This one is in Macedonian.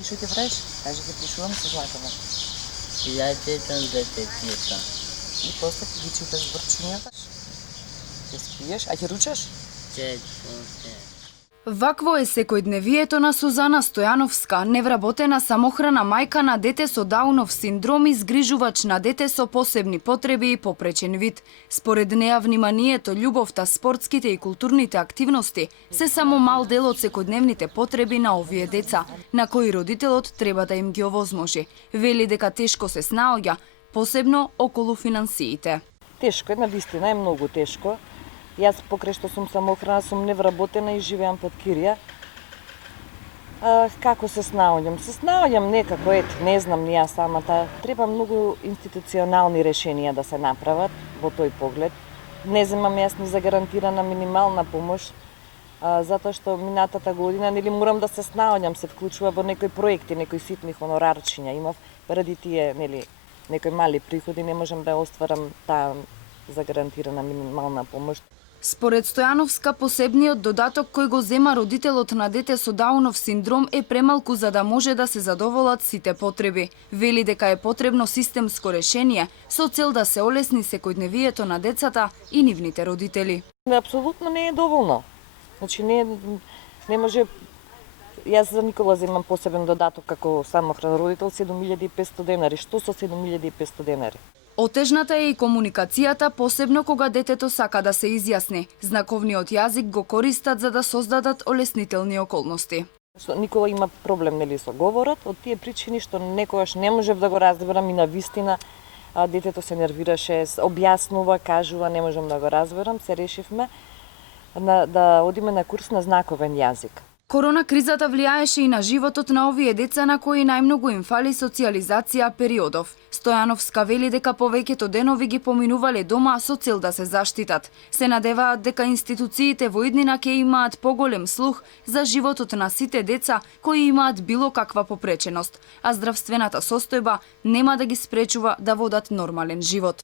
И што ќе правиш? Кажи ќе пишувам со Златана. Ja četam za te pjeta. И после ќе ги читаш брчињата. Ќе спиеш, а ќе ручаш? Četvrte. Вакво е секојдневието на Сузана Стојановска, невработена самохрана мајка на дете со Даунов синдром и згрижувач на дете со посебни потреби и попречен вид. Според неа вниманието, љубовта, спортските и културните активности се само мал дел од секојдневните потреби на овие деца, на кои родителот треба да им ги овозможи. Вели дека тешко се снаоѓа, посебно околу финансиите. Тешко е, на вистина е многу тешко. Јас покрај што сум самохрана, сум невработена и живеам под кирија. Како се снаоѓам? Се снаоѓам некако, не знам ни јас самата. Треба многу институционални решенија да се направат во тој поглед. Не земам јас ни за гарантирана минимална помош, затоа што минатата година нели морам да се снаоѓам, се вклучува во некои проекти, некои ситни хонорарчиња имав, ради тие нели некои мали приходи не можам да остварам таа за гарантирана минимална помош. Според Стојановска, посебниот додаток кој го зема родителот на дете со Даунов синдром е премалку за да може да се задоволат сите потреби. Вели дека е потребно системско решение со цел да се олесни секојдневието на децата и нивните родители. Апсолутно не е доволно. Значи не може. Јас за никога земам посебен додаток како самохран родител 7500 денари. Што со 7500 денари? Отежната е и комуникацијата, посебно кога детето сака да се изјасни. Знаковниот јазик го користат за да создадат олеснителни околности. Што никога има проблем нели со говорот, од тие причини што некогаш не можев да го разберам и на вистина детето се нервираше, објаснува, кажува, не можам да го разберам, се решивме да одиме на курс на знаковен јазик. Корона кризата влијаеше и на животот на овие деца на кои најмногу им фали социјализација периодов. Стојановска вели дека повеќето денови ги поминувале дома со цел да се заштитат. Се надеваат дека институциите во иднина ќе имаат поголем слух за животот на сите деца кои имаат било каква попреченост, а здравствената состојба нема да ги спречува да водат нормален живот.